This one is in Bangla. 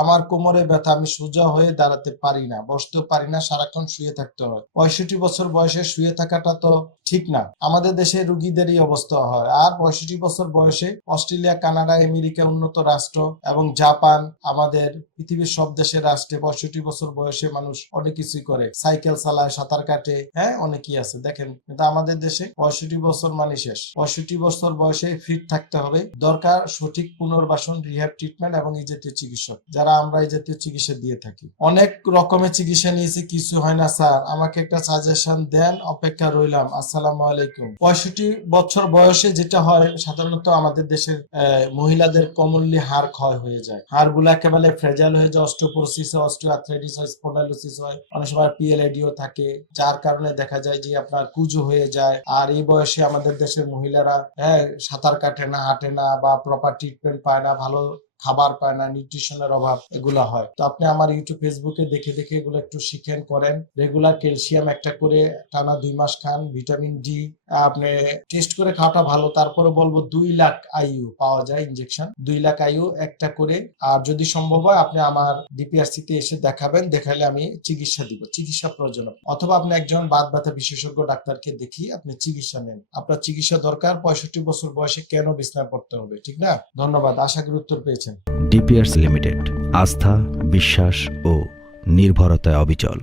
আমার কোমরে ব্যথা, আমি সোজা হয়ে দাঁড়াতে পারি না, বসতেও পারি না, সারাক্ষণ শুয়ে থাকতে হয়। 65 বছর বয়সে শুয়ে থাকাটা তো ঠিক না। আমাদের দেশে রুগীদেরই অবস্থা হয়। আর 65 বছর বয়সে অস্ট্রেলিয়া, কানাডা, আমেরিকা, উন্নত রাষ্ট্র এবং জাপান, আমাদের পৃথিবীর সব দেশের রাষ্ট্রে 65 বছর বয়সে মানুষ অনেক কিছুই করে, সাইকেল চালায়, সাঁতার কাটে, হ্যাঁ অনেকই আছে দেখেন। কিন্তু আমাদের দেশে 65 বছর মানে শেষ। 65 বছর বয়সে ফিট থাকতে হবে। দরকার সঠিক পুনর্বাসন, রিহ্যাব ট্রিটমেন্ট এবং এই জাতীয় চিকিৎসক, যারা আমরা এই জাতীয় চিকিৎসা দিয়ে থাকি। অনেক রকমের চিকিৎসা নিয়েছি, কিছু হয় না স্যার, আমাকে একটা সাজেশন দেন, অপেক্ষা রইলাম। আসসালামু আলাইকুম। 65 বছর বয়সে যেটা হয় সাধারণত আমাদের দেশের মহিলাদের কমনলি হাড় ক্ষয় হয়ে যায়, হাড় গুলো একেবারে ফ্রেজাইল হয়ে যায়, অস্টিওপোরোসিস, অস্টিওআর্থ্রাইটিস হয়, স্পন্ডাইলোসিস হয়, অনেক সময় পিএলআইডিও থাকে, যার কারণে দেখা যায় যে আপনার কুজো হয়ে যায়। আর এই বয়সে আমাদের দেশের মহিলারা সাঁতার কাটে না, হাঁটে না, বা প্রপার ট্রিটমেন্ট পায় না, ভালো খাবার পায় না, নিউট্রিশনের অভাব, এগুলো হয়। তো আপনি আমার ইউটিউব, ফেসবুকে দেখে দেখে এগুলো একটু শিখেন, করেন। রেগুলার ক্যালসিয়াম একটা করে টানা 2 মাস খান। ভিটামিন ডি আপনি টেস্ট করে খাওয়াটা ভালো। তারপরে বলবো 2 লাখ আইইউ পাওয়া যায় ইনজেকশন, 2 লাখ আইইউ একটা করে। আর যদি সম্ভব হয় আপনি আমার ডিপিআরসি তে এসে দেখাবেন, দেখালে আমি চিকিৎসা দিব, চিকিৎসা প্রয়োজন। অথবা আপনি একজন বাত ব্যথা বিশেষজ্ঞ ডাক্তারকে দেখিয়ে আপনি চিকিৎসা নেন। আপনার চিকিৎসা দরকার। 65 বছর বয়সে কেন বিছনায় পড়তে হবে, ঠিক না? ধন্যবাদ, আশা করি উত্তর পেয়েছেন। ডিপিআরস লিমিটেড, আস্থা, বিশ্বাস ও নির্ভরতায় অবিচল।